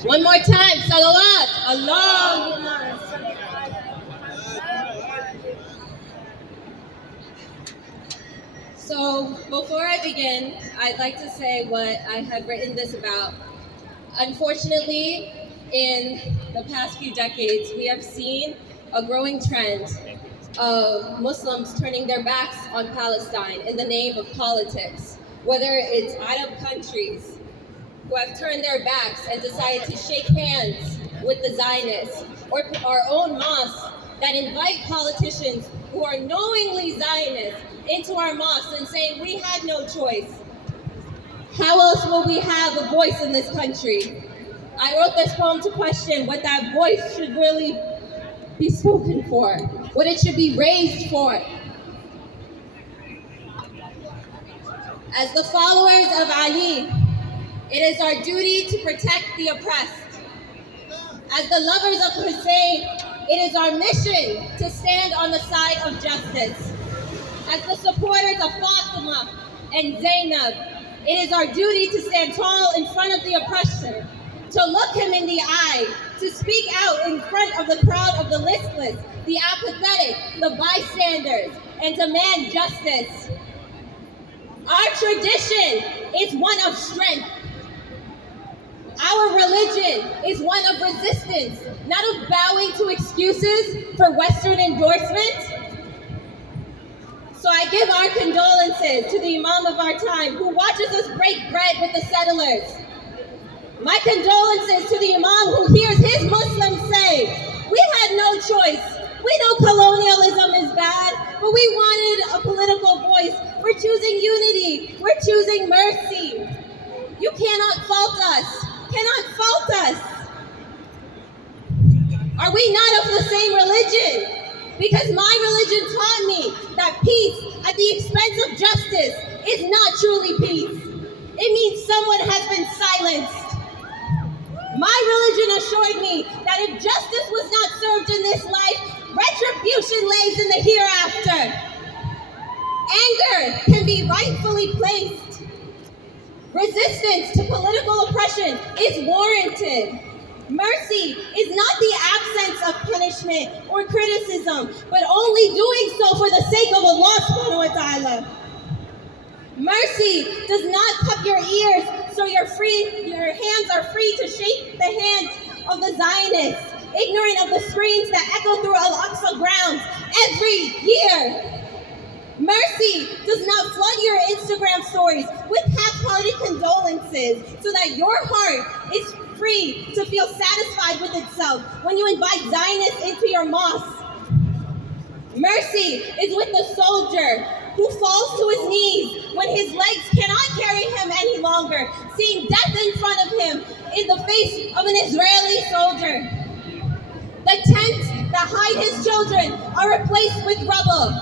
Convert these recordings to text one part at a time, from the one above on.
One more time, salawat. Allahumma. So before I begin, I'd like to say what I have written this about. Unfortunately, in the past few decades, we have seen a growing trend of Muslims turning their backs on Palestine in the name of politics, whether it's Arab countries who have turned their backs and decided to shake hands with the Zionists, or our own mosques that invite politicians who are knowingly Zionists into our mosques and saying we had no choice. How else will we have a voice in this country? I wrote this poem to question what that voice should really be spoken for, what it should be raised for. As the followers of Ali, it is our duty to protect the oppressed. As the lovers of Hussein, it is our mission to stand on the side of justice. As the supporters of Fatima and Zainab, it is our duty to stand tall in front of the oppressor, to look him in the eye, to speak out in front of the crowd of the listless, the apathetic, the bystanders, and demand justice. Our tradition is one of strength. Our religion is one of resistance, not of bowing to excuses for Western endorsement. So I give our condolences to the Imam of our time who watches us break bread with the settlers. My condolences to the Imam who hears his Muslims say, we had no choice. We know colonialism is bad, but we wanted a political voice. We're choosing unity. We're choosing mercy. You cannot fault us. Cannot fault us. Are we not of the same religion? Because my religion taught me that peace at the expense of justice is not truly peace. It means someone has been silenced. My religion assured me that if justice was not served in this life, retribution lays in the hereafter. Anger can be rightfully placed. Resistance to political oppression is warranted. Mercy is not the absence of punishment or criticism, but only doing so for the sake of Allah subhanahu wa ta'ala. Mercy does not cup your ears so your hands are free to shake the hands of the Zionists, ignorant of the screams that echo through Al-Aqsa grounds every year. Mercy does not flood your Instagram stories with half-hearted condolences so that your heart is free to feel satisfied with itself when you invite Zionists into your mosque. Mercy is with the soldier who falls to his knees when his legs cannot carry him any longer, seeing death in front of him in the face of an Israeli soldier. The tents that hide his children are replaced with rubble.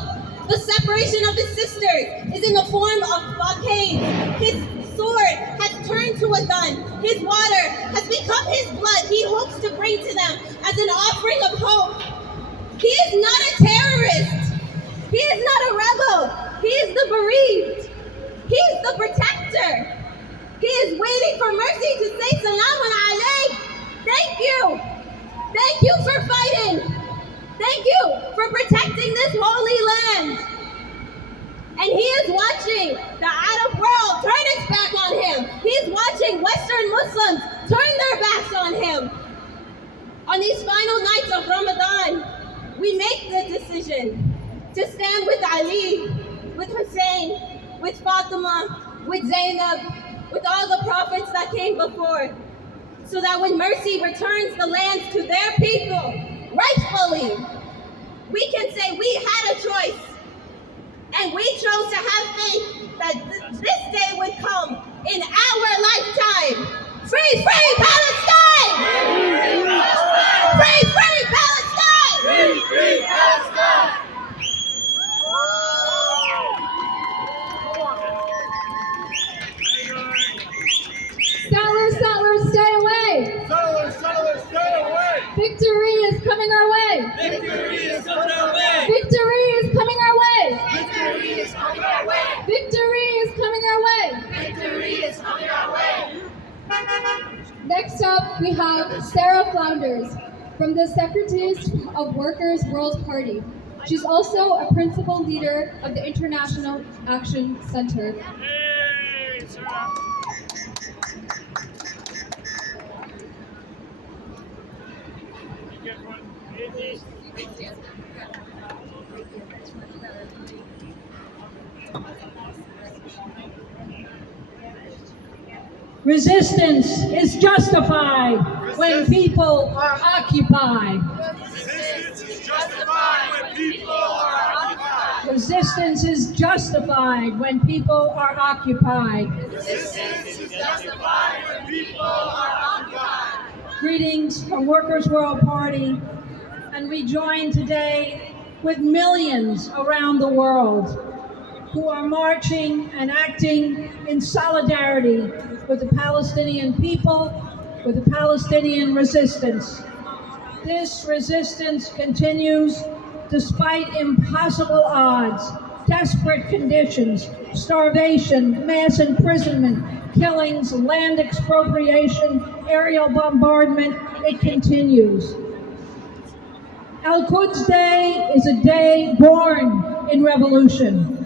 The separation of his sisters is in the form of blockades. His sword has turned to a gun. His water has become his blood he hopes to bring to them as an offering of hope. He is not a terrorist. He is not a rebel. He is the bereaved. He is the protector. He is waiting for mercy to say salamun alayk. Thank you. Thank you for fighting. Thank you for protecting this holy land. And he is watching the Arab world turn its back on him. He is watching Western Muslims turn their backs on him. On these final nights of Ramadan, we make the decision to stand with Ali, with Hussein, with Fatima, with Zainab, with all the prophets that came before, so that when mercy returns the lands to their people, rightfully, we can say we had a choice, and we chose to have faith that this day would come in our lifetime. Free, free Palestine! Free, free Palestine! Free, free Palestine! Settlers, settlers, stay away! Settlers, settlers, stay away! Victory is coming our way! Victory is coming our way! Victory is coming our way! Victory is coming our way! Victory is coming our way! Victory is coming our way! Next up, we have Sarah Flounders from the Separatist of Workers World Party. She's also a principal leader of the International Action Center. Hey, Sarah. You get one. Easy. Resistance is justified when people are occupied. Resistance is justified when people are occupied. Resistance is justified when people are occupied. Resistance is justified when people are occupied. Greetings from Workers' World Party, and we join today with millions around the world who are marching and acting in solidarity with the Palestinian people, with the Palestinian resistance. This resistance continues despite impossible odds, desperate conditions, starvation, mass imprisonment, killings, land expropriation, aerial bombardment. It continues. Al-Quds Day is a day born in revolution,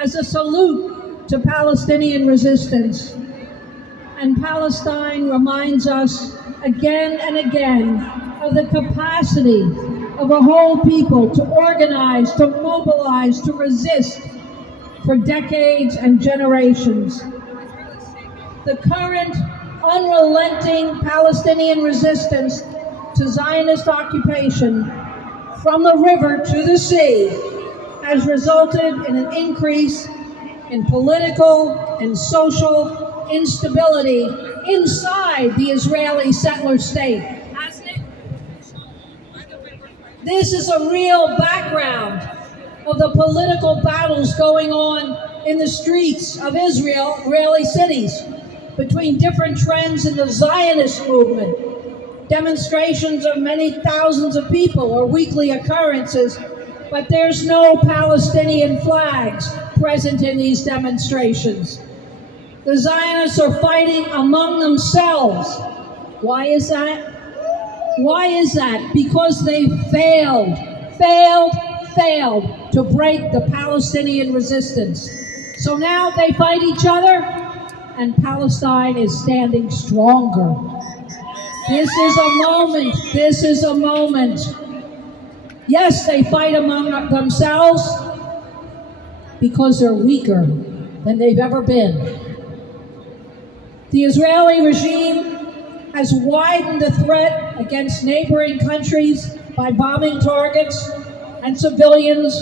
as a salute to Palestinian resistance. And Palestine reminds us again and again of the capacity of a whole people to organize, to mobilize, to resist for decades and generations. The current unrelenting Palestinian resistance to Zionist occupation from the river to the sea has resulted in an increase in political and social instability inside the Israeli settler state. This is a real background of the political battles going on in the streets of Israeli cities, between different trends in the Zionist movement. Demonstrations of many thousands of people are weekly occurrences, but there's no Palestinian flags present in these demonstrations. The Zionists are fighting among themselves. Why is that? Why is that? Because they failed to break the Palestinian resistance. So now they fight each other, and Palestine is standing stronger. This is a moment. Yes, they fight among themselves because they're weaker than they've ever been. The Israeli regime has widened the threat against neighboring countries by bombing targets and civilians,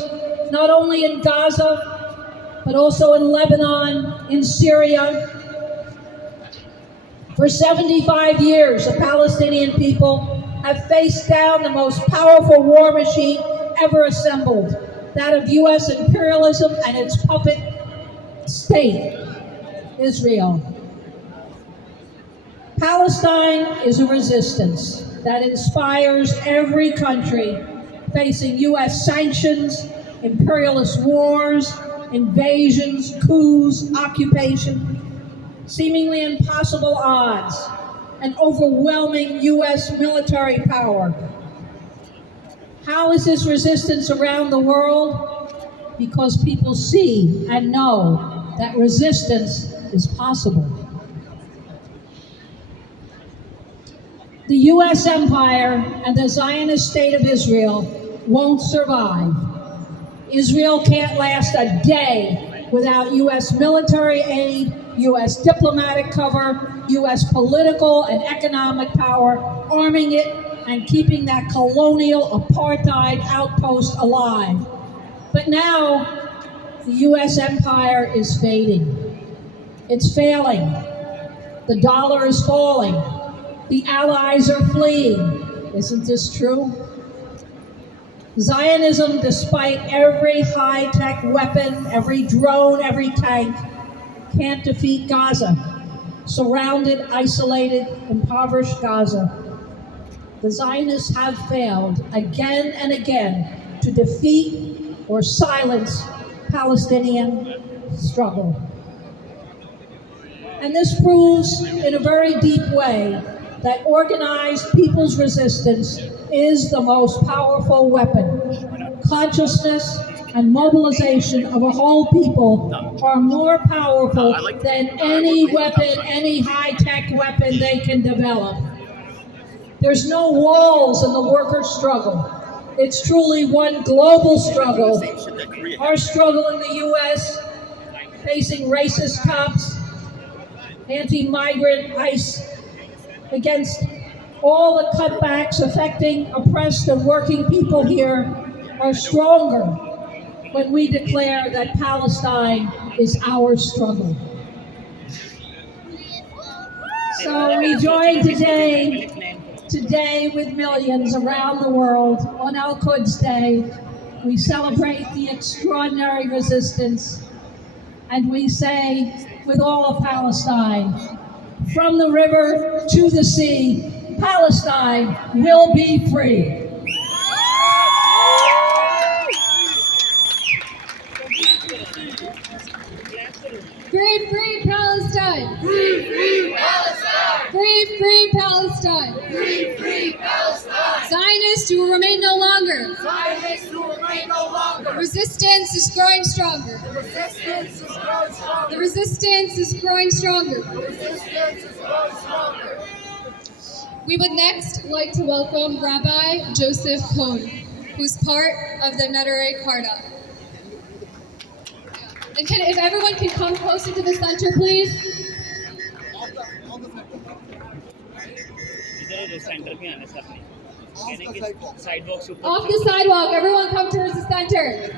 not only in Gaza, but also in Lebanon, in Syria. For 75 years, the Palestinian people have faced down the most powerful war machine ever assembled, that of U.S. imperialism and its puppet state, Israel. Palestine is a resistance that inspires every country facing U.S. sanctions, imperialist wars, invasions, coups, occupation, seemingly impossible odds, and overwhelming U.S. military power. How is this resistance around the world? Because people see and know that resistance is possible. The U.S. empire and the Zionist state of Israel won't survive. Israel can't last a day without U.S. military aid, U.S. diplomatic cover, U.S. political and economic power, arming it and keeping that colonial apartheid outpost alive. But now, the U.S. empire is fading. It's failing. The dollar is falling. The allies are fleeing. Isn't this true? Zionism, despite every high-tech weapon, every drone, every tank, can't defeat Gaza. Surrounded, isolated, impoverished Gaza. The Zionists have failed again and again to defeat or silence Palestinian struggle. And this proves in a very deep way that organized people's resistance is the most powerful weapon. Consciousness and mobilization of a whole people are more powerful than any weapon, any high-tech weapon they can develop. There's no walls in the workers' struggle. It's truly one global struggle. Our struggle in the U.S., facing racist cops, anti-migrant ICE, against all the cutbacks affecting oppressed and working people here, are stronger when we declare that Palestine is our struggle. So we join today with millions around the world on Al-Quds Day. We celebrate the extraordinary resistance, and we say with all of Palestine, from the river to the sea, Palestine will be free. Free, free Palestine! Free, free Palestine! Free, free Palestine! Free, free Palestine! Zionists who will remain no longer. Zionists who remain no longer. Resistance is growing stronger. The resistance is growing stronger. The resistance is growing stronger. The resistance is growing stronger. We would next like to welcome Rabbi Joseph Cohn, who's part of the Nerdeen Karda. And if everyone can come closer to the center, please. Off the sidewalk, everyone come towards the center.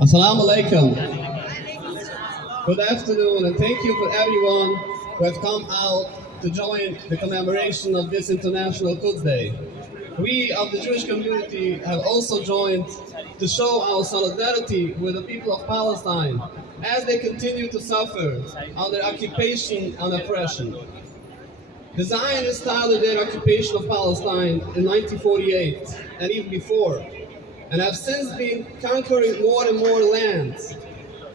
Assalamu alaikum. Good afternoon, and thank you for everyone who has come out to join the commemoration of this International Quds Day. We of the Jewish community have also joined to show our solidarity with the people of Palestine as they continue to suffer under occupation and oppression. The Zionists started their occupation of Palestine in 1948 and even before, and have since been conquering more and more lands.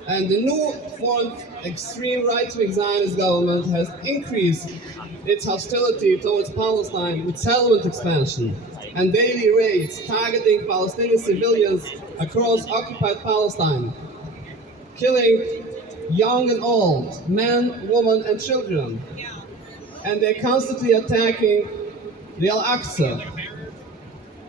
And the new formed extreme right-wing Zionist government has increased its hostility towards Palestine with settlement expansion and daily raids targeting Palestinian civilians across occupied Palestine, killing young and old, men, women, and children. And they're constantly attacking the Al-Aqsa.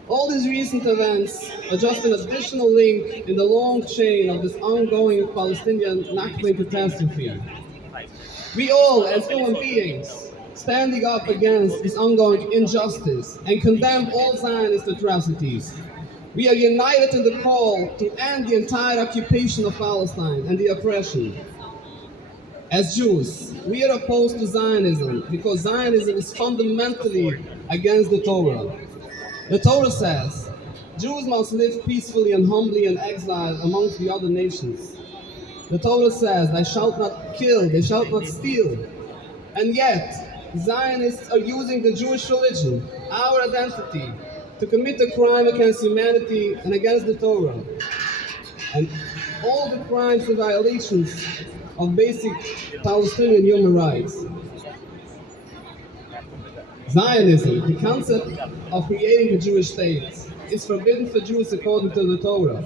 All these recent events are just an additional link in the long chain of this ongoing Palestinian Nakba catastrophe. We all, as human beings, standing up against this ongoing injustice and condemn all Zionist atrocities. We are united in the call to end the entire occupation of Palestine and the oppression. As Jews, we are opposed to Zionism because Zionism is fundamentally against the Torah. The Torah says, Jews must live peacefully and humbly in exile amongst the other nations. The Torah says, thou shalt not kill, thou shalt not steal. And yet, Zionists are using the Jewish religion, our identity, to commit a crime against humanity and against the Torah. And all the crimes and violations of basic Palestinian human rights. Zionism, the concept of creating a Jewish state, is forbidden for Jews according to the Torah,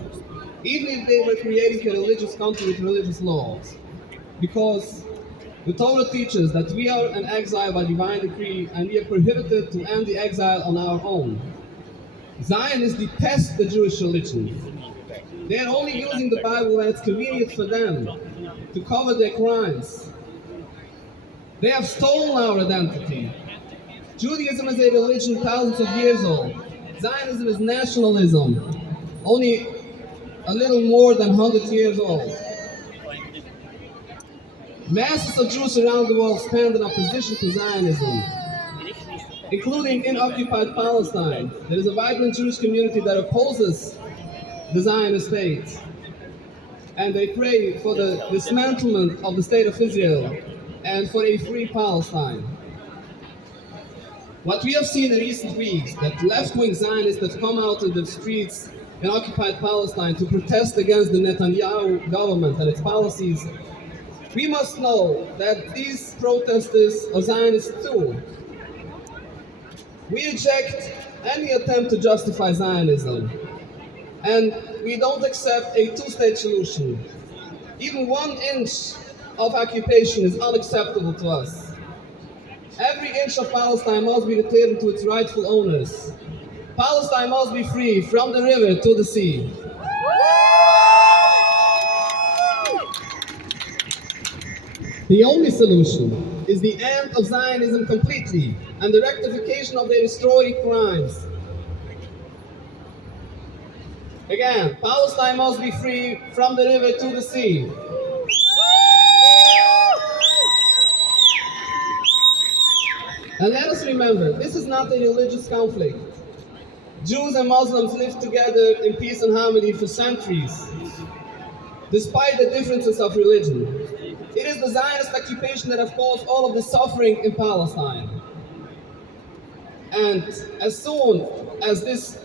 even if they were creating a religious country with religious laws. Because the Torah teaches that we are in exile by divine decree and we are prohibited to end the exile on our own. Zionists detest the Jewish religion. They are only using the Bible when it's convenient for them to cover their crimes. They have stolen our identity. Judaism is a religion thousands of years old. Zionism is nationalism, only a little more than 100 years old. Masses of Jews around the world stand in opposition to Zionism, including in occupied Palestine. There is a vibrant Jewish community that opposes the Zionist state, and they pray for the dismantlement of the state of Israel and for a free Palestine. What we have seen in recent weeks, that left-wing Zionists have come out in the streets in occupied Palestine to protest against the Netanyahu government and its policies, we must know that these protesters are Zionists too. We reject any attempt to justify Zionism, and we don't accept a two-state solution. Even 1 inch of occupation is unacceptable to us. Every inch of Palestine must be returned to its rightful owners. Palestine must be free from the river to the sea. The only solution is the end of Zionism completely and the rectification of their historic crimes. Again, Palestine must be free from the river to the sea. And let us remember, this is not a religious conflict. Jews and Muslims lived together in peace and harmony for centuries, despite the differences of religion. It is the Zionist occupation that has caused all of the suffering in Palestine. And as soon as this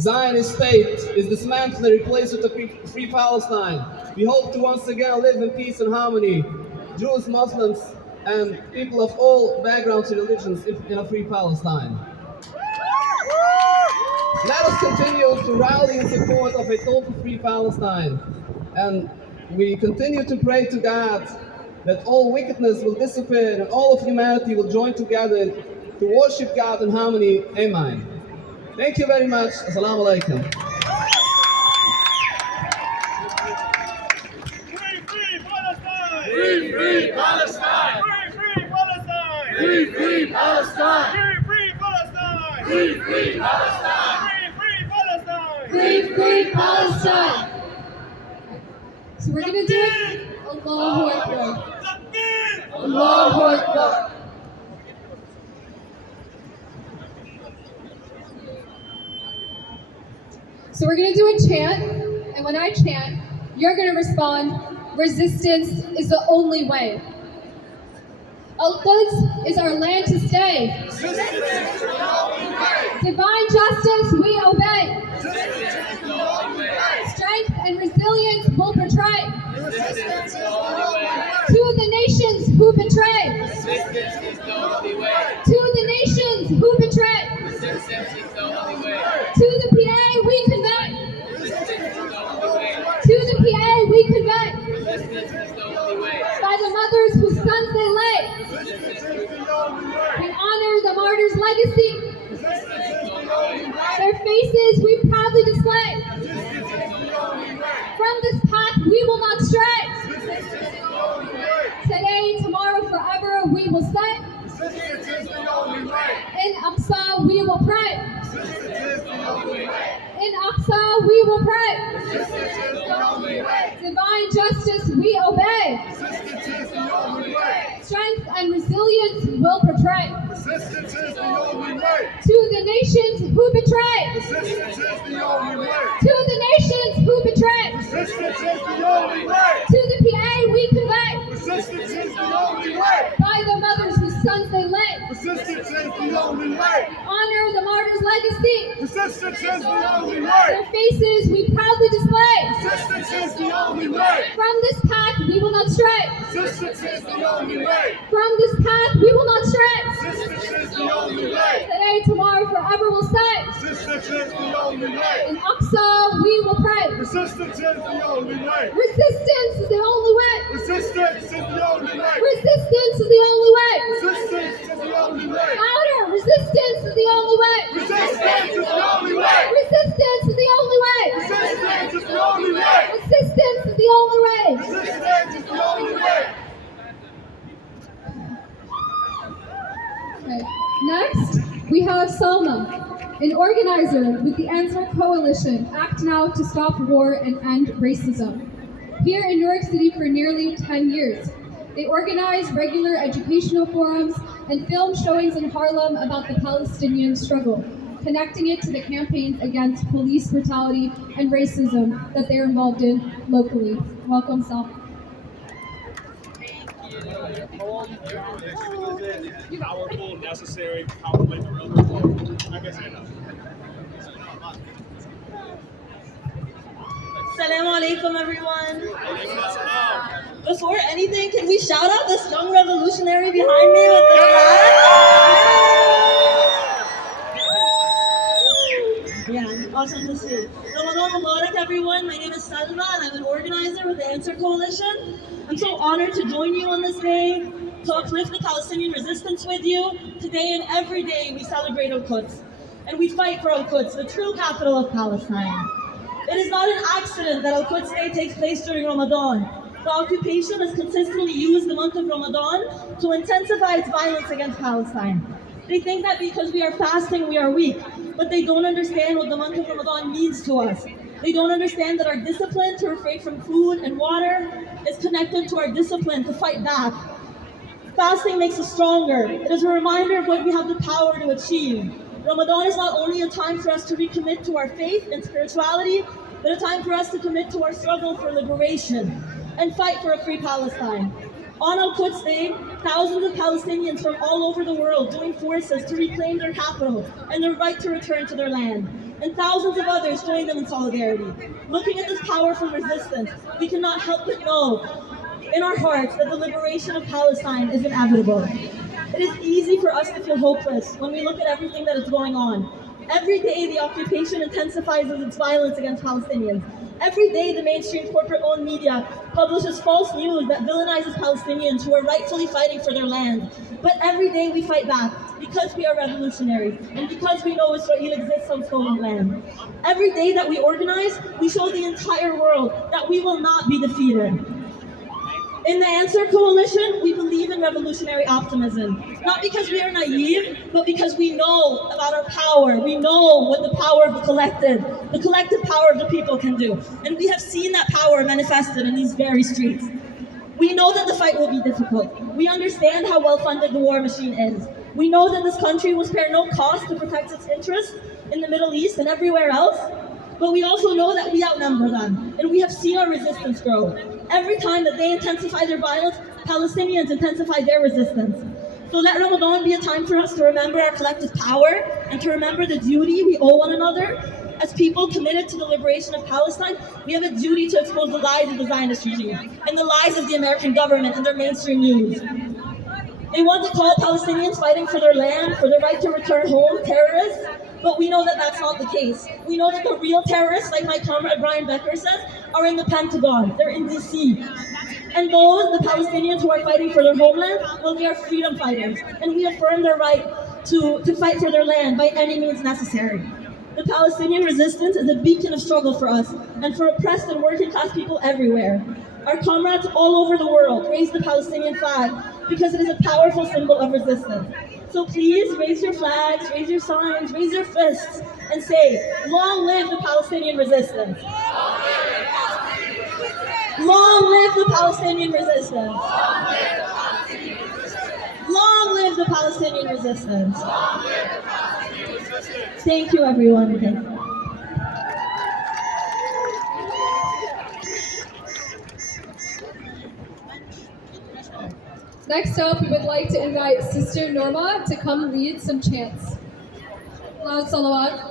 Zionist state is dismantled and replaced with a free Palestine, we hope to once again live in peace and harmony, Jews, Muslims, and people of all backgrounds and religions in a free Palestine. Let us continue to rally in support of a total free Palestine. And we continue to pray to God that all wickedness will disappear and all of humanity will join together to worship God in harmony. Amen. Thank you very much. Assalamu alaikum. Free, free Palestine! Free, free Palestine! Free, free Palestine! Free, free Palestine! Free, free Palestine! Free, free Palestine! Free, free Palestine! So we're going to do it. Allahu Akbar. Allahu Akbar. So we're going to do a chant, and when I chant, you're going to respond, resistance is the only way. Al-Quds is our land to stay. Divine justice we obey. Strength and resilience will portray. To the nations who betray. To the nations who betray. To the PA we convey. To the PA we convey. By the mothers whose sons they lay. We honor the martyrs' legacy. Their faces we proudly display. From this path we will not stray. Today, tomorrow, forever we will say. In Aqsa we will pray. In Aqsa we will pray. Divine justice we obey. Strength and resilience will portray. To the nations who betray. To the nations who betray. To the PA we convey. By the mothers whose sons they lay. Honor the martyrs' legacy. Their faces we proudly display. From this path we will not stray. From this path we will not stray. Today, tomorrow, forever we'll say. In Aqsa we will pray. Resistance is the only way. Resistance is the only way. Resistance is the only way. Resistance is the only way. Resistance is the only way. Louder! Resistance is the only way. Resistance is the only way. Resistance is the only way. Resistance is the only way. Resistance is the only way. Resistance is the only way. Okay. Next, we have Salma, an organizer with the Answer Coalition, Act Now to Stop War and End Racism. Here in New York City for nearly 10 years. They organize regular educational forums and film showings in Harlem about the Palestinian struggle, connecting it to the campaigns against police brutality and racism that they're involved in locally. Welcome, Salma. Powerful, necessary, compliment the real. I guess I know. Assalamu alaikum, everyone. Before anything, can we shout out this young revolutionary behind me with the flag? Yeah, awesome to see. Ramadan Mubarak, everyone. My name is Salma, and I'm an organizer with the Answer Coalition. I'm so honored to join you on this day, to uplift the Palestinian resistance with you. Today and every day, we celebrate Al-Quds, and we fight for Al-Quds, the true capital of Palestine. It is not an accident that Al-Quds Day takes place during Ramadan. The occupation has consistently used the month of Ramadan to intensify its violence against Palestine. They think that because we are fasting, we are weak, but they don't understand what the month of Ramadan means to us. They don't understand that our discipline to refrain from food and water is connected to our discipline to fight back. Fasting makes us stronger. It is a reminder of what we have the power to achieve. Ramadan is not only a time for us to recommit to our faith and spirituality, but a time for us to commit to our struggle for liberation and fight for a free Palestine. On Al-Quds Day, thousands of Palestinians from all over the world joined forces to reclaim their capital and their right to return to their land. And thousands of others joined them in solidarity. Looking at this powerful resistance, we cannot help but know in our hearts that the liberation of Palestine is inevitable. It is easy for us to feel hopeless when we look at everything that is going on. Every day, the occupation intensifies its violence against Palestinians. Every day, the mainstream corporate-owned media publishes false news that villainizes Palestinians who are rightfully fighting for their land. But every day, we fight back because we are revolutionaries and because we know Israel exists on stolen land. Every day that we organize, we show the entire world that we will not be defeated. In the Answer Coalition, we believe in revolutionary optimism. Not because we are naive, but because we know about our power. We know what the power of the collective power of the people can do. And we have seen that power manifested in these very streets. We know that the fight will be difficult. We understand how well-funded the war machine is. We know that this country will spare no cost to protect its interests in the Middle East and everywhere else. But we also know that we outnumber them, and we have seen our resistance grow. Every time that they intensify their violence, Palestinians intensify their resistance. So let Ramadan be a time for us to remember our collective power and to remember the duty we owe one another. As people committed to the liberation of Palestine, we have a duty to expose the lies of the Zionist regime and the lies of the American government and their mainstream news. They want to call Palestinians fighting for their land, for their right to return home, terrorists, but we know that that's not the case. We know that the real terrorists, like my comrade Brian Becker says, are in the Pentagon, they're in DC. And those, the Palestinians who are fighting for their homeland, well, they are freedom fighters, and we affirm their right to fight for their land by any means necessary. The Palestinian resistance is a beacon of struggle for us, and for oppressed and working class people everywhere. Our comrades all over the world raise the Palestinian flag because it is a powerful symbol of resistance. So please raise your flags, raise your signs, raise your fists, and say, long live the Palestinian resistance. Long live the Palestinian resistance. Long live the Palestinian resistance. Thank you, everyone. Thank you. Next up, we would like to invite Sister Norma to come lead some chants. Loud salawat.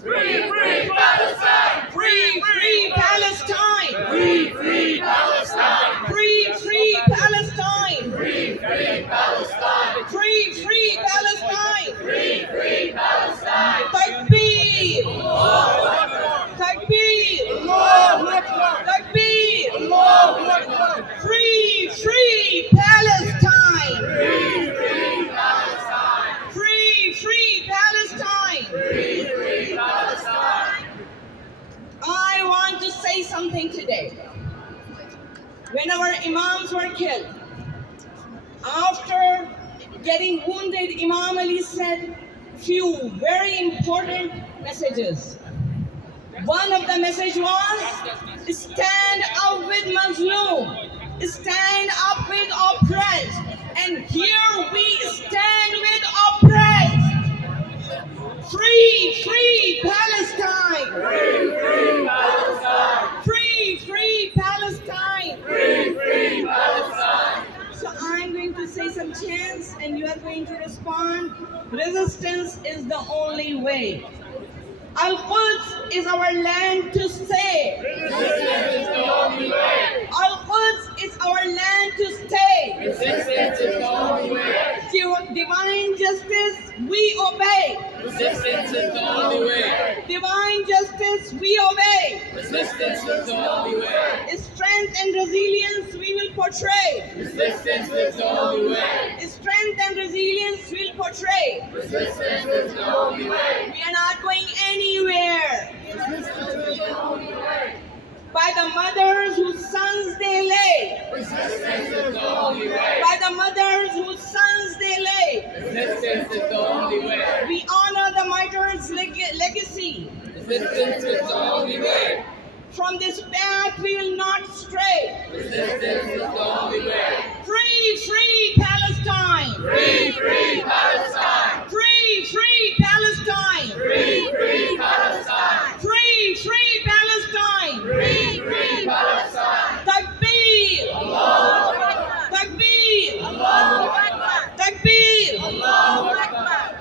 Free, free Palestine! Free, free Palestine! Free, free Palestine! Free, free Palestine! Free, free Palestine! Free, free Palestine! Free, free Palestine! Takbir! Allahu Akbar! Takbir! Allahu Akbar! Takbir! Allahu Akbar! Free, free Palestine! Free, free Palestine! Free, free Palestine! Free, free Palestine! I want to say something today. When our imams were killed, after getting wounded, Imam Ali said few very important messages. One of the messages was, stand up with Mazloom, stand up with oppressed, and here we stand with oppressed. Free, free Palestine! Free, free Palestine! Free, free Palestine! Free, free Palestine! So I'm going to say some chants and you are going going to respond. Resistance is the only way. Al-Quds is our land to stay. Resistance is the only way. Al-Quds is our land to stay. Resistance is the only way. Divine justice we obey. Resistance is the only way. Divine justice we obey. Resistance is the only way. Strength and resilience we will portray. Resistance is the only way. Strength and resilience we will portray. Resistance is the only way. We are not going anywhere. Resistance is the only way. By the mothers whose sons they lay. Resistance is the only way. By the mothers whose sons they lay. Resistance is the only way. We honor the martyrs' legacy. Resistance is the only way. From this path we will not stray. Resistance is the only way. Free, free Palestine! Free, free Palestine! Free, free Palestine! Free, free Palestine! Free, free Palestine! Free, free Palestine! Takbir! Allahu Akbar! Takbir! Allahu Akbar! Takbir! Allahu Akbar!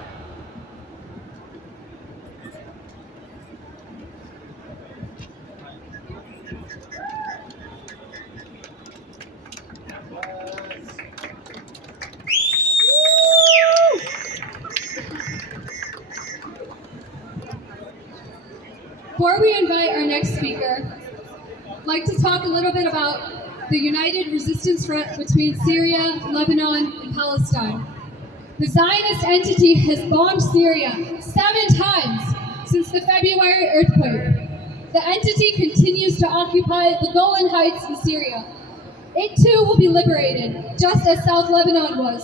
Before we invite our next speaker, I'd like to talk a little bit about the united resistance front between Syria, Lebanon, and Palestine. The Zionist entity has bombed Syria 7 times since the February earthquake. The entity continues to occupy the Golan Heights in Syria. It too will be liberated, just as South Lebanon was.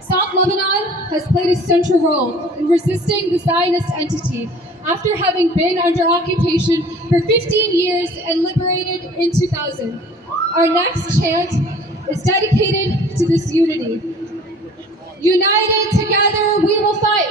South Lebanon has played a central role in resisting the Zionist entity after having been under occupation for 15 years and liberated in 2000. Our next chant is dedicated to this unity. United together we will fight.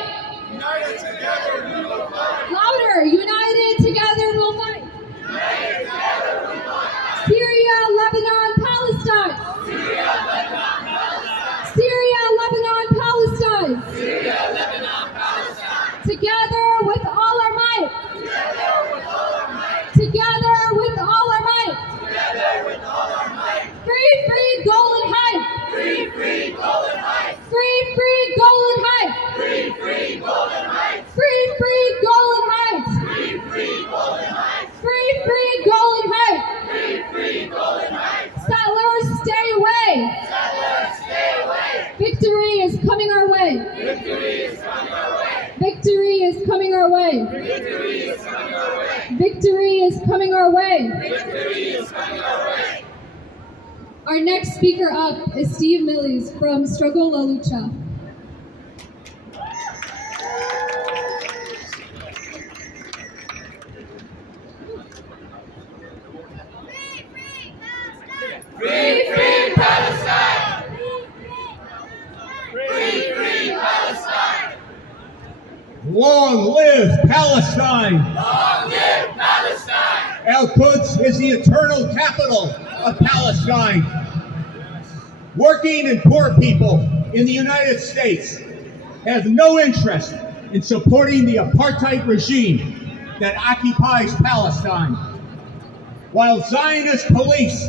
United together we will fight. Louder, united together we'll fight. United together we will fight. Syria, Lebanon, Palestine. Syria, Lebanon, Palestine. Syria, Lebanon, Palestine. Syria, Lebanon, Palestine. Together with all our might. Together with all our might. Together with all our might. Together with all our might. Free, free Golan Heights. Free, free Golden Heights. Free, free Golan Heights. Free, free Golden Heights. Free, free Golan Heights. Free, free Golden Heights. Free, free Golan Heights. Free, free Golden Heights. Settlers, stay away. Settlers, stay away. Victory is coming our way. Victory is coming our way. Victory is coming our way. Victory is coming our way. Victory is coming our way. Victory is coming our way. Our next speaker up is Steve Millies from Struggle La Lucha. Free, free Palestine. Free, free Palestine. Long live Palestine! Long live Palestine. Al-Quds is the eternal capital of Palestine. Working and poor people in the United States have no interest in supporting the apartheid regime that occupies Palestine. While Zionist police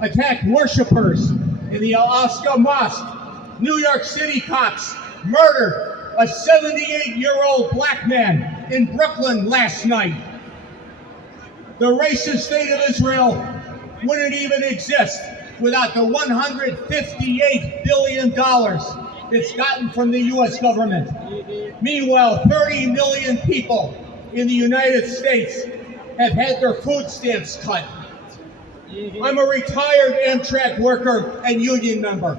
attack worshipers in the Al-Aqsa Mosque, New York City cops murdered a 78-year-old black man in Brooklyn last night. The racist state of Israel wouldn't even exist without the $158 billion it's gotten from the U.S. government. Meanwhile, 30 million people in the United States have had their food stamps cut. I'm a retired Amtrak worker and union member,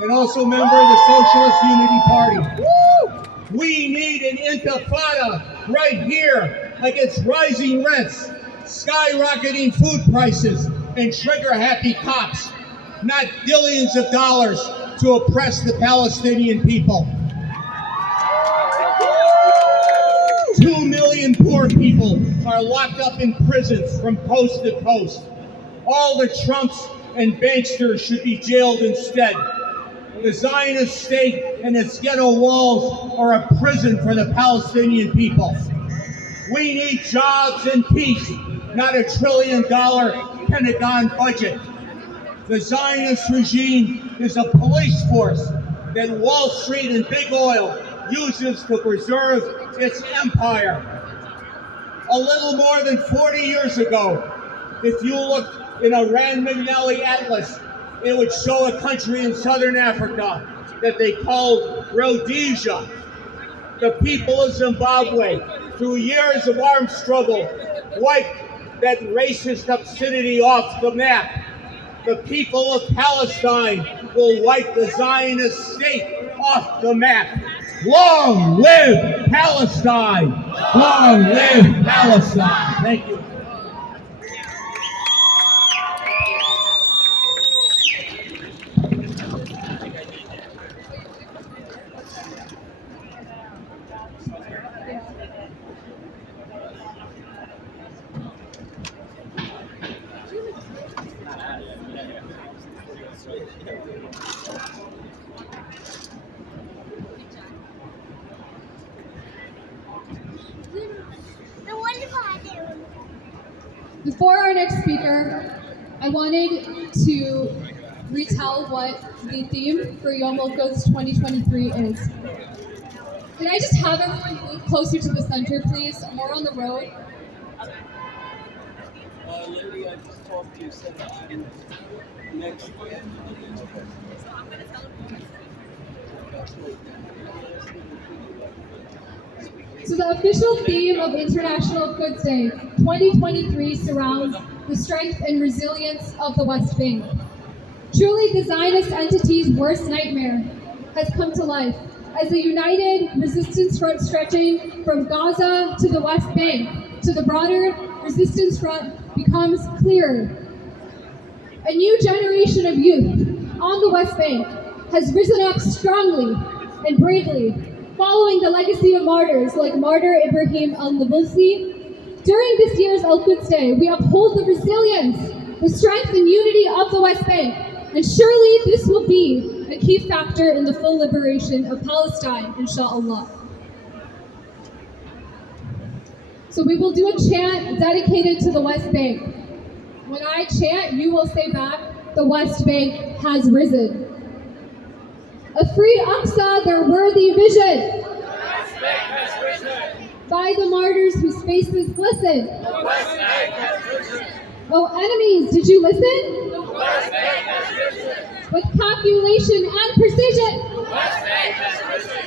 and also member of the Socialist Unity Party. We need an intifada right here against rising rents, skyrocketing food prices, and trigger-happy cops, not billions of dollars to oppress the Palestinian people. 2 million poor people are locked up in prisons from coast to coast. All the Trumps and banksters should be jailed instead. The Zionist state and its ghetto walls are a prison for the Palestinian people. We need jobs and peace, not $1 trillion Pentagon budget. The Zionist regime is a police force that Wall Street and Big Oil uses to preserve its empire. A little more than 40 years ago, if you looked in a Rand McNally atlas, it would show a country in southern Africa that they called Rhodesia. The people of Zimbabwe, through years of armed struggle, wiped that racist obscenity off the map. The people of Palestine will wipe the Zionist state off the map. Long live Palestine! Long live Palestine! Thank you. Before our next speaker, I wanted to retell what the theme for Yom Quds 2023 is. Can I just have everyone move closer to the center, please? More on the road. Lady, I just talked to you, said that she can next year. So the official theme of International Quds Day 2023 surrounds the strength and resilience of the West Bank. Truly, the Zionist entity's worst nightmare has come to life as a united resistance front stretching from Gaza to the West Bank to the broader resistance front becomes clearer. A new generation of youth on the West Bank has risen up strongly and bravely, following the legacy of martyrs like Martyr Ibrahim al-Nabulsi. During this year's Al-Quds Day, we uphold the resilience, the strength and unity of the West Bank, and surely this will be a key factor in the full liberation of Palestine, inshallah. So we will do a chant dedicated to the West Bank. When I chant, you will say back, the West Bank has risen. A free Aqsa, their worthy vision. The West Bank has risen. By the martyrs whose faces glisten. The West Bank has risen. Oh enemies, did you listen? The West Bank has risen. With calculation and precision. The West Bank has risen.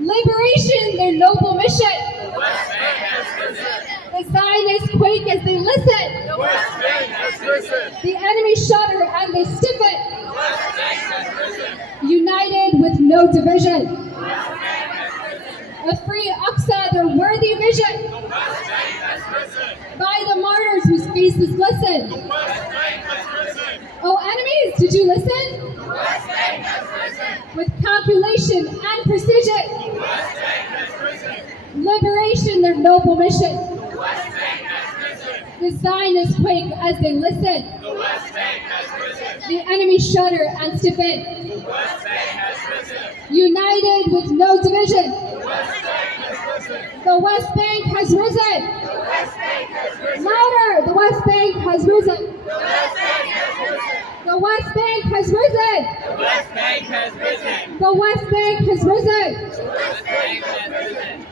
Liberation, their noble mission. The West Bank has risen. The Zionists quake as they listen. The West Bank has risen. The enemy shudder and they stiffen. The West Bank has risen. United with no division. The West Bank has risen. A free Aqsa, their worthy vision. The West Bank has risen. By the martyrs whose faces glisten. The West Bank has risen. Oh enemies, did you listen? The West Bank has risen. With calculation and precision. The West Bank has risen. Liberation, their noble mission. The West Bank has risen. The Zionists quake as they listen. The West Bank has risen. The enemy shudder and stiffen. The West Bank has risen. United with no division. The West Bank has risen. The West Bank has risen. The West Bank has risen. Louder, the West Bank has risen. The West Bank has risen. The West Bank has risen. The West Bank has risen. The West Bank has risen. The West Bank has risen.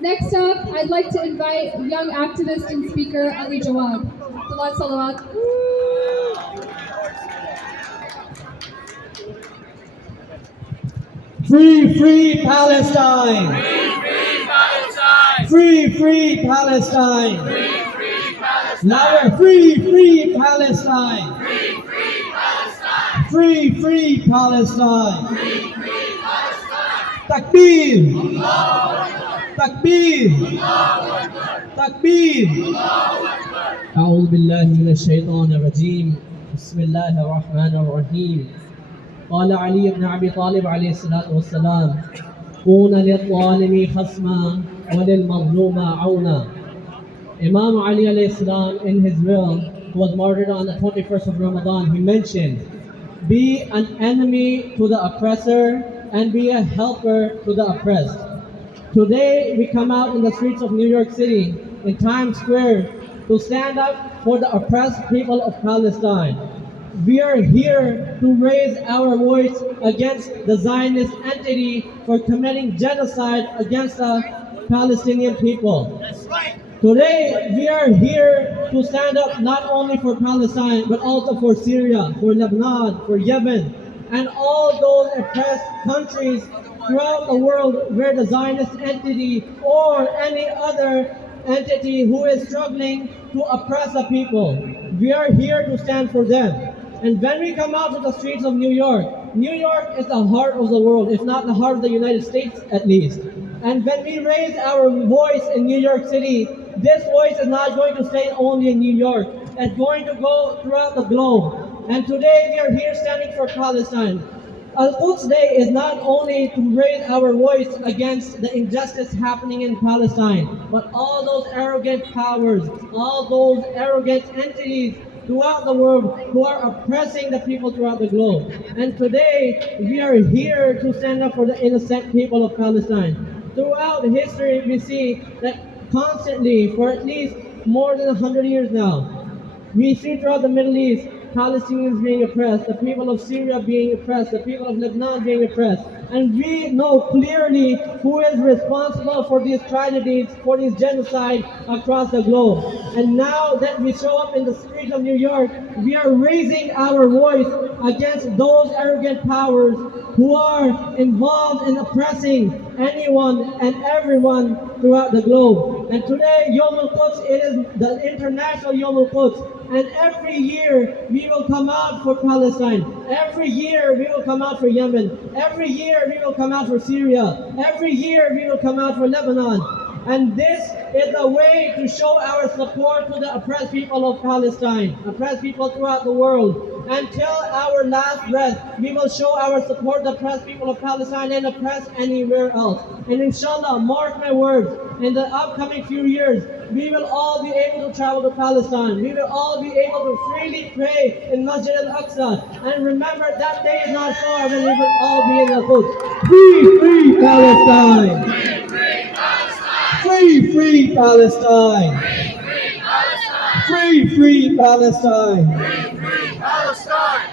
Next up, I'd like to invite young activist and speaker Ali Jawad. Salawat, salawat. Free, free Palestine! Free, free Palestine! Free, free Palestine! Free, free Palestine! Louder! Free, free Palestine! Free, free Palestine! Free, free Palestine! Free, free Palestine! Takbir! Allahu Akbar! Takbir! Allahu Akbar! Takbir! Allahu Akbar! أعوذ بالله من الشيطان الرجيم بسم الله الرحمن الرحيم قال علي بن أبي طالب عليه الصلاة والسلام كون للظالم خصما وللمظلوم عونا. Imam Ali alayhi salam in his will, who was martyred on the 21st of Ramadan, he mentioned be an enemy to the oppressor, and be a helper to the oppressed. Today, we come out in the streets of New York City, in Times Square, to stand up for the oppressed people of Palestine. We are here to raise our voice against the Zionist entity for committing genocide against the Palestinian people. Today, we are here to stand up not only for Palestine, but also for Syria, for Lebanon, for Yemen, and all those oppressed countries throughout the world where the Zionist entity or any other entity who is struggling to oppress the people. We are here to stand for them. And when we come out to the streets of New York is the heart of the world, if not the heart of the United States at least. And when we raise our voice in New York City, this voice is not going to stay only in New York. It's going to go throughout the globe. And today we are here standing for Palestine. Al-Quds Day is not only to raise our voice against the injustice happening in Palestine, but all those arrogant powers, all those arrogant entities throughout the world who are oppressing the people throughout the globe. And today, we are here to stand up for the innocent people of Palestine. Throughout history, we see that constantly, for at least more than 100 years now, we see throughout the Middle East, Palestinians being oppressed, the people of Syria being oppressed, the people of Lebanon being oppressed. And we know clearly who is responsible for these tragedies, for these genocide across the globe. And now that we show up in the streets of New York, we are raising our voice against those arrogant powers who are involved in oppressing anyone and everyone throughout the globe. And today, Yom Al-Quds, it is the International Yom Al-Quds. And every year we will come out for Palestine. Every year we will come out for Yemen. Every year we will come out for Syria. Every year we will come out for Lebanon. And this is a way to show our support to the oppressed people of Palestine, oppressed people throughout the world. Until our last breath, we will show our support to the oppressed people of Palestine and oppressed anywhere else. And inshallah, mark my words, in the upcoming few years, we will all be able to travel to Palestine. We will all be able to freely pray in Masjid al-Aqsa. And remember, that day is not far when we will all be in Al-Quds. Free, free Palestine! Free, free Palestine! Free, free Palestine! Palestine!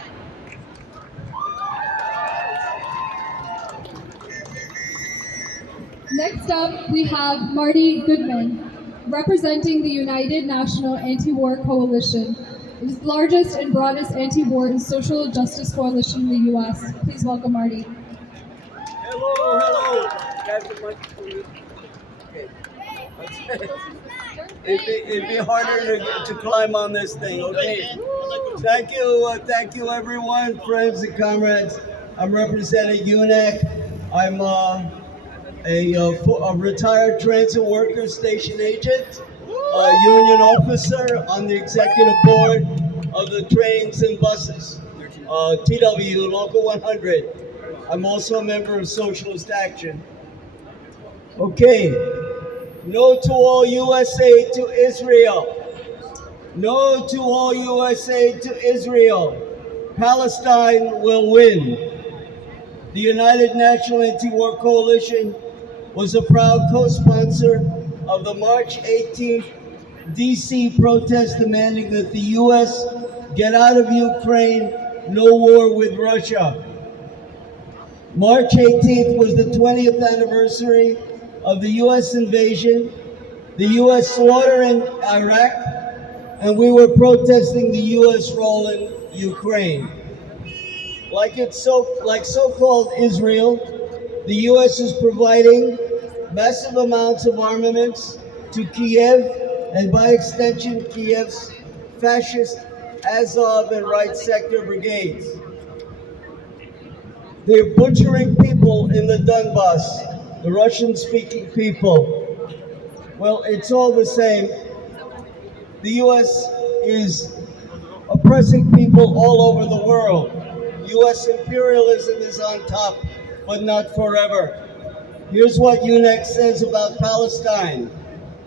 Next up, we have Marty Goodman, representing the United National Anti-War Coalition. It is the largest and broadest anti-war and social justice coalition in the U.S. Please welcome Marty. Hello. It'd be harder to climb on this thing, okay? Thank you everyone, friends and comrades. I'm representing UNAC. I'm a retired transit worker, station agent, union officer on the executive board of the trains and buses, TW, Local 100. I'm also a member of Socialist Action. Okay, no to all USA to Israel. No to all USA to Israel. Palestine will win. The United National Anti-War Coalition was a proud co-sponsor of the March 18th DC protest demanding that the US get out of Ukraine, no war with Russia. March 18th was the 20th anniversary of the US invasion, the US slaughter in Iraq, and we were protesting the US role in Ukraine. Like so-called Israel, the US is providing massive amounts of armaments to Kiev, and by extension, Kiev's fascist Azov and right sector brigades. They're butchering people in the Donbass, the Russian-speaking people. Well, it's all the same. The US is oppressing people all over the world. US imperialism is on top, but not forever. Here's what UNEC says about Palestine.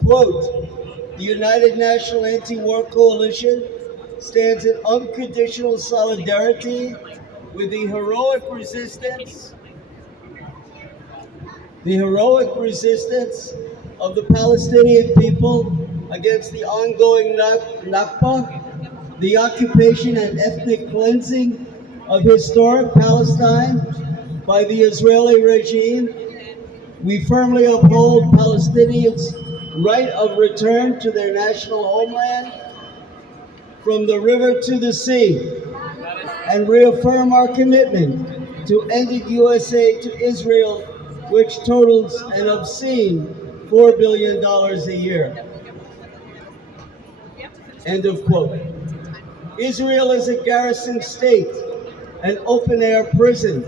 Quote, the United National Anti-War Coalition stands in unconditional solidarity with the heroic resistance of the Palestinian people against the ongoing Nakba, the occupation and ethnic cleansing of historic Palestine by the Israeli regime. We firmly uphold Palestinians' right of return to their national homeland from the river to the sea, and reaffirm our commitment to ending U.S. aid to Israel, which totals an obscene $4 billion a year. End of quote. Israel is a garrison state, an open-air prison.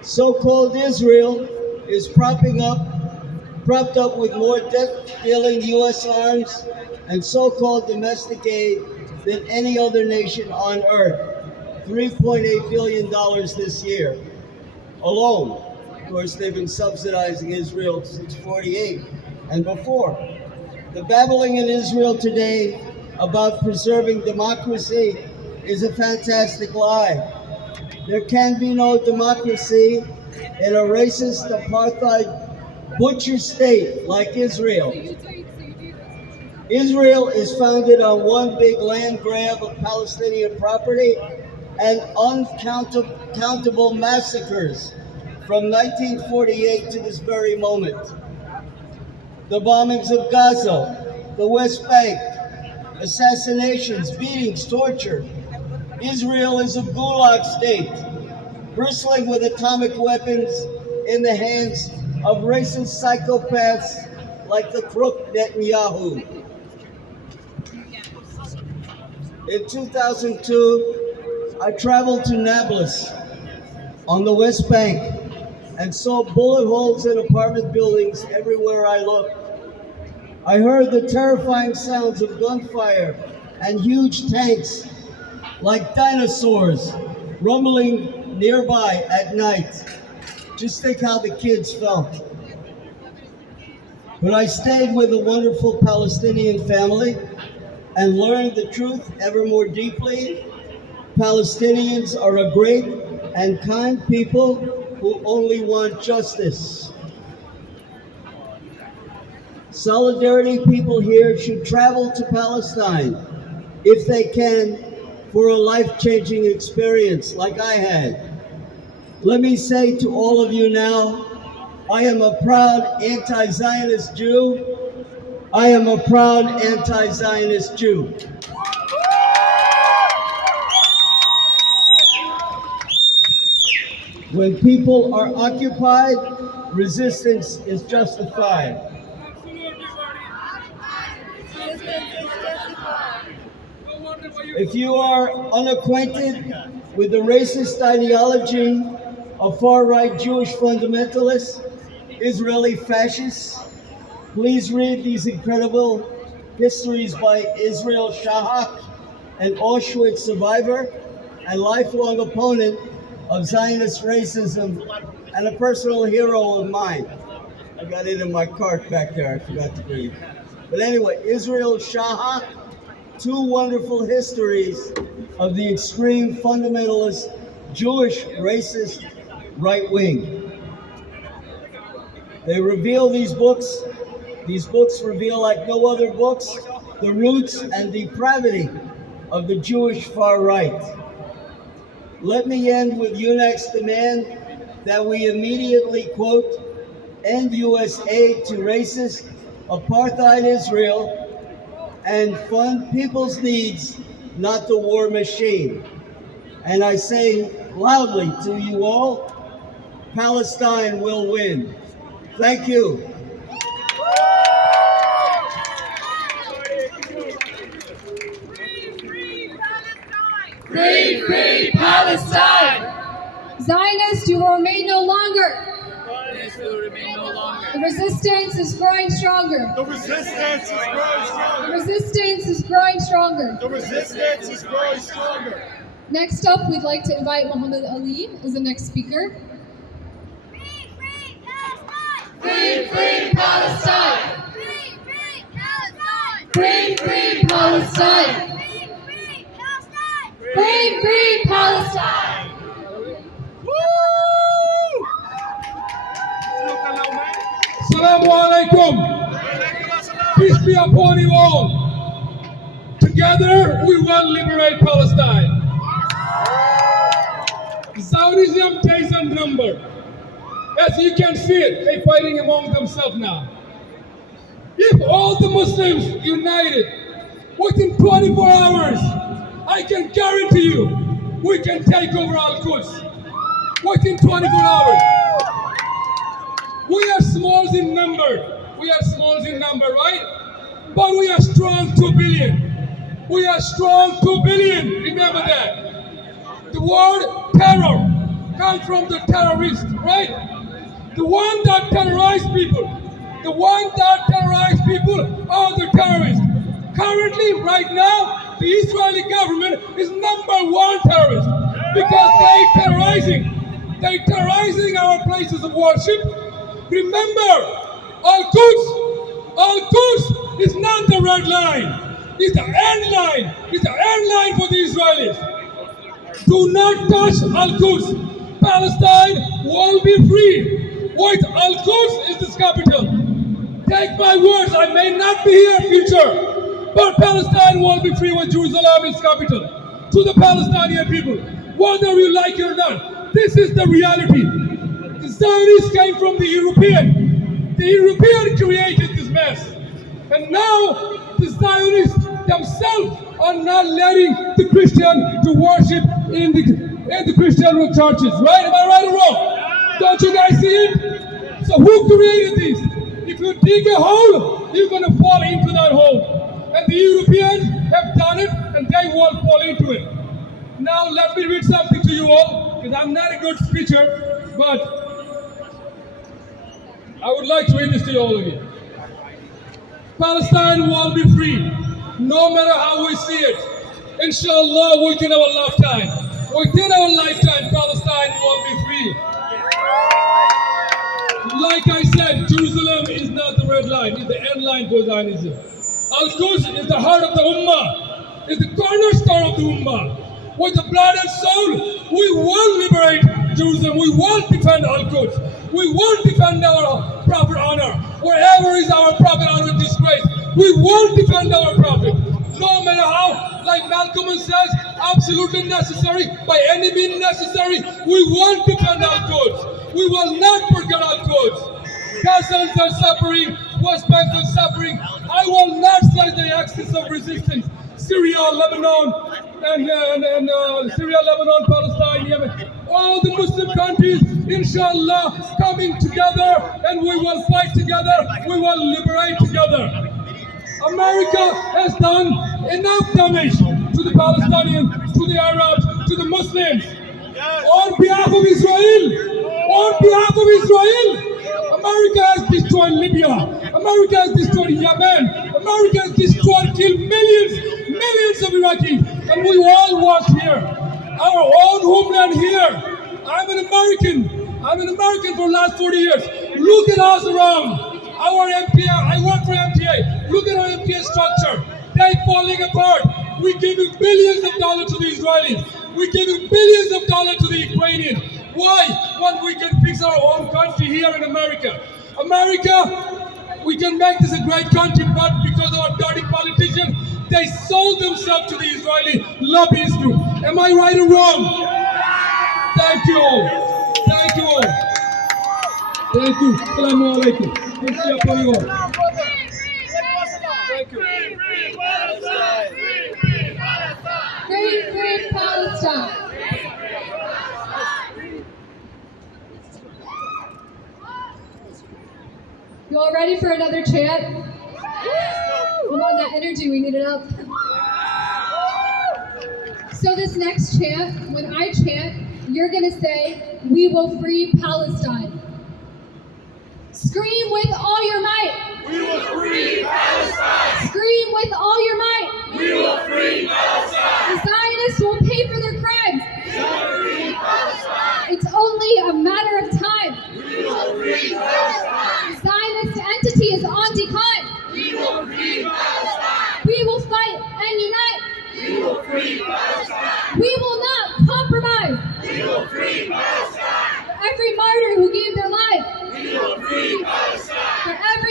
So-called Israel is propped up with more death-dealing U.S. arms and so-called domestic aid than any other nation on earth. $3.8 billion this year alone. Of course, they've been subsidizing Israel since '48 and before. The babbling in Israel today about preserving democracy is a fantastic lie. There can be no democracy in a racist, apartheid, butcher state like Israel. Israel is founded on one big land grab of Palestinian property and uncountable massacres from 1948 to this very moment. The bombings of Gaza, the West Bank, assassinations, beatings, torture. Israel is a gulag state, bristling with atomic weapons in the hands of racist psychopaths like the crook Netanyahu. In 2002, I traveled to Nablus on the West Bank and saw bullet holes in apartment buildings everywhere I looked. I heard the terrifying sounds of gunfire and huge tanks like dinosaurs rumbling nearby at night. Just think how the kids felt. But I stayed with a wonderful Palestinian family and learned the truth ever more deeply. Palestinians are a great and kind people who only want justice. Solidarity people here should travel to Palestine if they can for a life-changing experience like I had. Let me say to all of you now, I am a proud anti-Zionist Jew. I am a proud anti-Zionist Jew. When people are occupied, resistance is justified. If you are unacquainted with the racist ideology of far-right Jewish fundamentalists, Israeli fascists, please read these incredible histories by Israel Shahak, an Auschwitz survivor and lifelong opponent of Zionist racism and a personal hero of mine. I got it in my cart back there, I forgot to bring it. But anyway, Israel Shahak, two wonderful histories of the extreme fundamentalist Jewish racist right wing. They reveal these books reveal like no other books the roots and depravity of the Jewish far right. Let me end with UNAC's demand that we immediately, quote, end U.S. aid to racist apartheid Israel and fund people's needs, not the war machine. And I say loudly to you all, Palestine will win. Thank you. Free, free Palestine! Zionists, you will remain no longer. The resistance is growing stronger. The resistance is growing stronger. The resistance is growing stronger. The resistance is growing stronger. Next up, we'd like to invite Muhammad Ali as the next speaker. Free, free Palestine! Free, free Palestine! Free, free Palestine! Free, free Palestine! Assalamu alaikum. Peace be upon you all. Together we will liberate Palestine. Zionism takes a number. As you can see it, they're fighting among themselves now. If all the Muslims united within 24 hours, I can guarantee you, we can take over Al-Quds within 24 hours. We are small in number. Right? But we are strong 2 billion. We are strong 2 billion. Remember that. The word terror comes from the terrorist, right? The one that terrorizes people. The one that terrorizes people are the terrorists. Currently, right now, the Israeli government is #1 terrorist because they're terrorizing our places of worship. Remember, Al-Quds is not the red line. It's the end line. It's the end line for the Israelis. Do not touch Al-Quds. Palestine will be free. With Al-Quds is this capital. Take my words, I may not be here in future, but Palestine will be free when Jerusalem is capital. To the Palestinian people, whether you like it or not, this is the reality. The Zionists came from the European. The European created this mess. And now the Zionists themselves are not letting the Christian to worship in the Christian churches. Right? Am I right or wrong? Don't you guys see it? So who created this? If you dig a hole, you're going to fall into that hole. And the Europeans have done it, and they will fall into it. Now let me read something to you all, because I'm not a good speaker, but I would like to read this to you all again. Palestine will be free, no matter how we see it. Inshallah, within our lifetime. Within our lifetime, Palestine will be free. Like I said, Jerusalem is not the red line, it's the end line for Zionism. Al-Quds is the heart of the Ummah, is the cornerstone of the Ummah. With the blood and soul, we will liberate Jerusalem, we will defend Al-Quds, we will defend our Prophet honor. Wherever is our Prophet honor disgrace, we will defend our Prophet. No matter how, like Malcolm says, absolutely necessary, by any means necessary, we will defend Al-Quds. We will not forget Al-Quds. Gaza are suffering, West Bank is suffering. I will not say the axis of resistance. Syria, Lebanon, Palestine, Yemen. All the Muslim countries, inshallah, coming together, and we will fight together. We will liberate together. America has done enough damage to the Palestinians, to the Arabs, to the Muslims. On behalf of Israel, America has destroyed Libya. America has destroyed Yemen. America has destroyed, killed millions of Iraqis. And we all work here. Our own homeland here. I'm an American for the last 40 years. Look at us around. Our MPA, I work for MTA. Look at our MPA structure. They're falling apart. We're giving billions of dollars to the Israelis. We're giving billions of dollars to the Ukrainians. Why? When we can fix our own country here in America. America, we can make this a great country, but because of our dirty politicians, they sold themselves to the Israeli lobbyist group. Am I right or wrong? Thank you all. Thank you all. Thank you. Assalamu alaikum. Thank you for you all. Thank you. Free Palestine. You all ready for another chant? Come on, that energy, we need it up. So this next chant, when I chant, you're gonna say, "We will free Palestine." Scream with all your might. We will free Palestine. Scream with all your might. We will free Palestine. The Zionists will pay for their crimes. We will free Palestine. It's only a matter of time. We will free Palestine. The Zionist entity is on decline. We will free Palestine. We will fight and unite. We will free Palestine. We will not compromise. We will free Palestine. For every martyr who gave their life. We will free Palestine. For every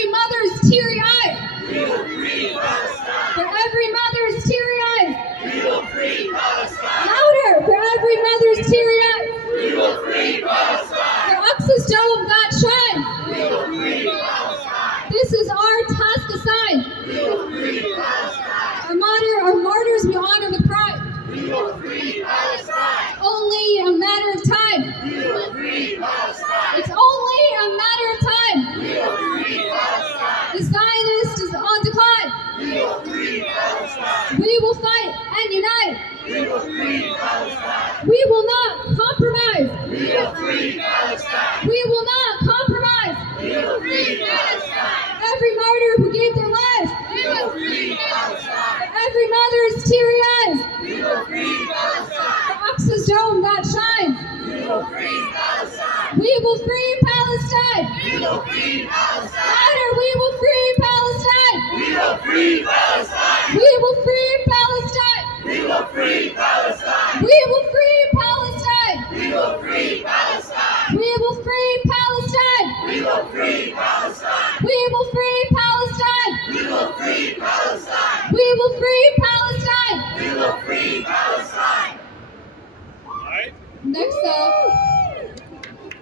will free Palestine. We will free Palestine. Louder, we will free Palestine. We will free Palestine. We will free Palestine. We will free Palestine. We will free Palestine. We will free Palestine. We will free Palestine. We will free Palestine. We will free Palestine. We will free Palestine. We will free Palestine. We will free Palestine.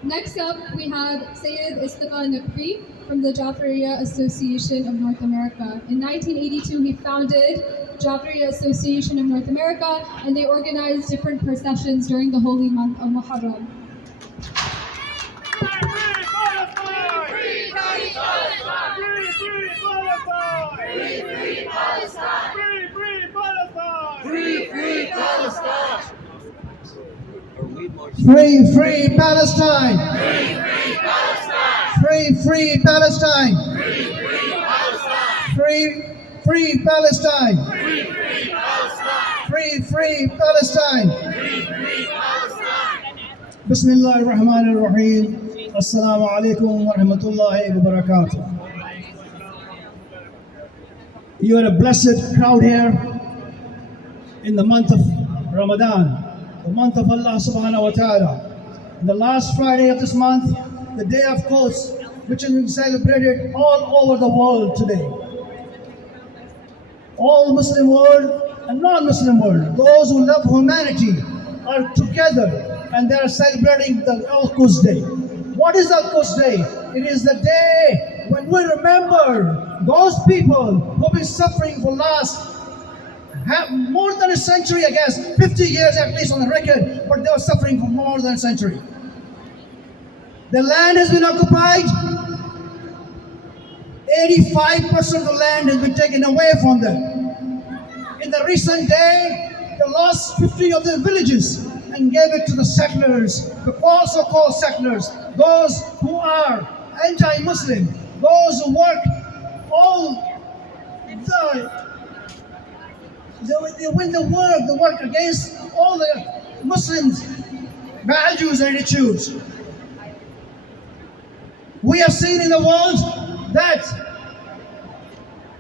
Next up, we have Sayyid Istafa Naqvi from the Jafariya Association of North America. In 1982, he founded Jafariya Association of North America, and they organized different processions during the holy month of Muharram. Free, free Palestine! Free, free Palestine! Free, free Palestine! Free, free Palestine! Bismillah ar-Rahman ar-Rahim. Assalamu alaikum wa rahmatullahi wa barakatuh. You are a blessed crowd here in the month of Ramadan, the month of Allah subhanahu wa ta'ala. And the last Friday of this month, the day of Quds, which is being celebrated all over the world today. All Muslim world and non-Muslim world, those who love humanity are together and they are celebrating the Al-Quds Day. What is Al-Quds Day? It is the day when we remember those people who have been suffering for more than a century, I guess, 50 years at least on the record, but they were suffering for more than a century. The land has been occupied. 85% of the land has been taken away from them. In the recent day, they lost 50 of their villages and gave it to the settlers, the also called settlers, those who are anti-Muslim, those who work all they win the work against all the Muslims' values and attitudes. We have seen in the world that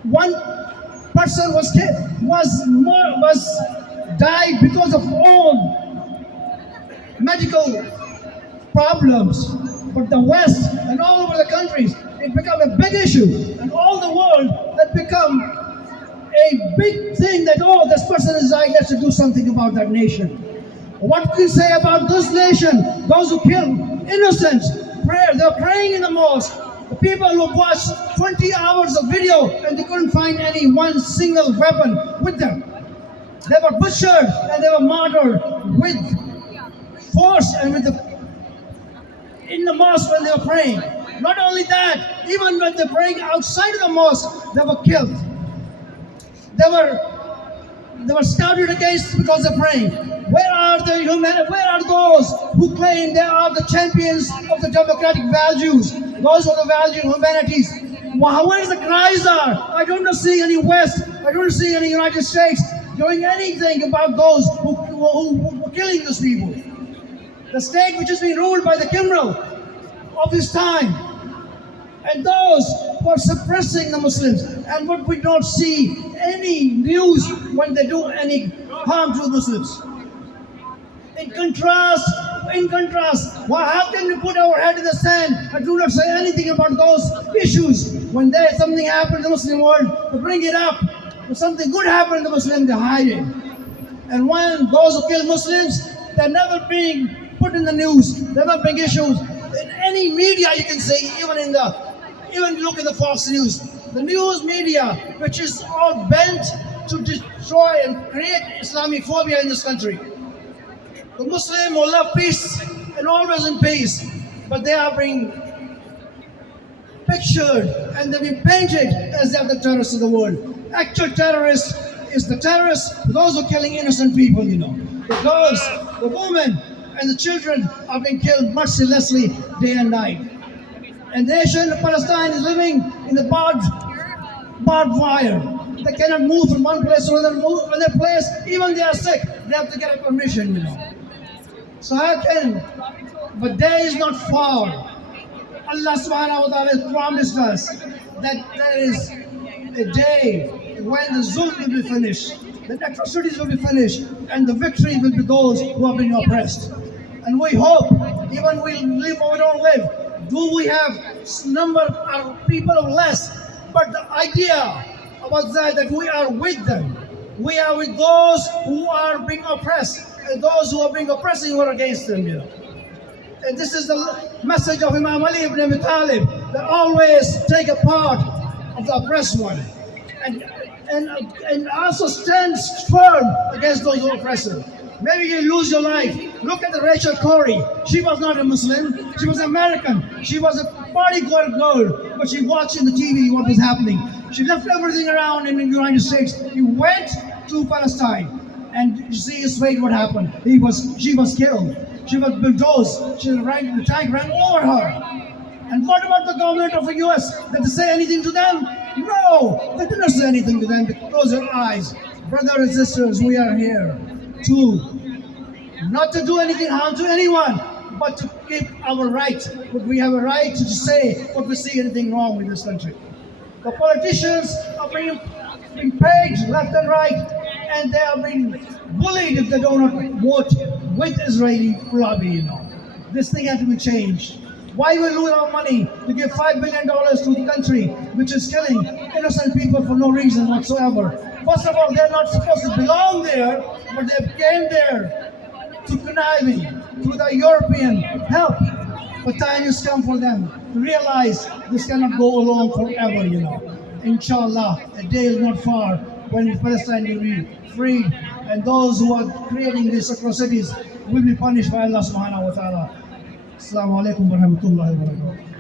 one person was died because of all medical problems. But the West and all over the countries, it became a big issue, and all the world had become a big thing that, oh, this person is died, let's do something about that nation. What can you say about this nation? Those who kill innocents, they're praying in the mosque. The people who watched 20 hours of video and they couldn't find any one single weapon with them. They were butchered and they were martyred with force and in the mosque when they were praying. Not only that, even when they're praying outside of the mosque, they were killed. They were scouted against because they're praying. Where are those who claim they are the champions of the democratic values? Those are the value of humanities. Where the cries are? I don't see any West. I don't see any United States doing anything about those who are killing these people. The state which has been ruled by the criminal of his time. And those who are suppressing the Muslims. And what we don't see any news when they do any harm to the Muslims. In contrast, how can we put our head in the sand and do not say anything about those issues? When there's something happens in the Muslim world, they bring it up. When something good happens in the Muslim, they hide it. And when those who kill Muslims, they're never being put in the news. They're not being issues. In any media you can see, even look at the Fox News. The news media, which is all bent to destroy and create Islamophobia in this country. The Muslim will love peace and always in peace, but they are being pictured and they've been painted as they are the terrorists of the world. Actual terrorist is the terrorist, those who are killing innocent people, The girls, the women, and the children are being killed mercilessly day and night. And the nation of Palestine is living in the barbed wire. They cannot move from one place to another place. Even they are sick, they have to get a permission, So how can But day is not far. Allah subhanahu wa ta'ala has promised us that there is a day when the zulm will be finished, the atrocities will be finished, and the victory will be those who have been oppressed. And we hope, even we live or we don't live, do we have number of people or less, but the idea about that we are with them. We are with those who are being oppressed, and those who are being oppressed, we are against them, you know. And this is the message of Imam Ali ibn Abi Talib, that always take a part of the oppressed one. And also stand firm against those who oppress them. Maybe you lose your life. Look at the Rachel Corrie. She was not a Muslim. She was American. She was a bodyguard girl, but she watched in the TV what was happening. She left everything around in the United States. He went to Palestine, and you see his fate. What happened? She was killed. She was bulldozed. The tank ran over her. And what about the government of the U.S.? Did they say anything to them? No, they didn't say anything to them. They closed their eyes. Brothers and sisters, we are here to not to do anything harm to anyone, but to keep our right. But we have a right to say if we see anything wrong with this country. The politicians are being paid left and right, and they are being bullied if they do not vote with Israeli lobby, you know. This thing has to be changed. Why we lose our money to give $5 billion to the country which is killing innocent people for no reason whatsoever? First of all, they're not supposed to belong there, but they came there to conniving through the European help. But time has come for them to realize this cannot go along forever, you know. Inshallah, a day is not far when Palestine will be freed, and those who are creating these atrocities will be punished by Allah subhanahu wa ta'ala. Assalamu alaikum wa rahmatullahi wa barakatuh.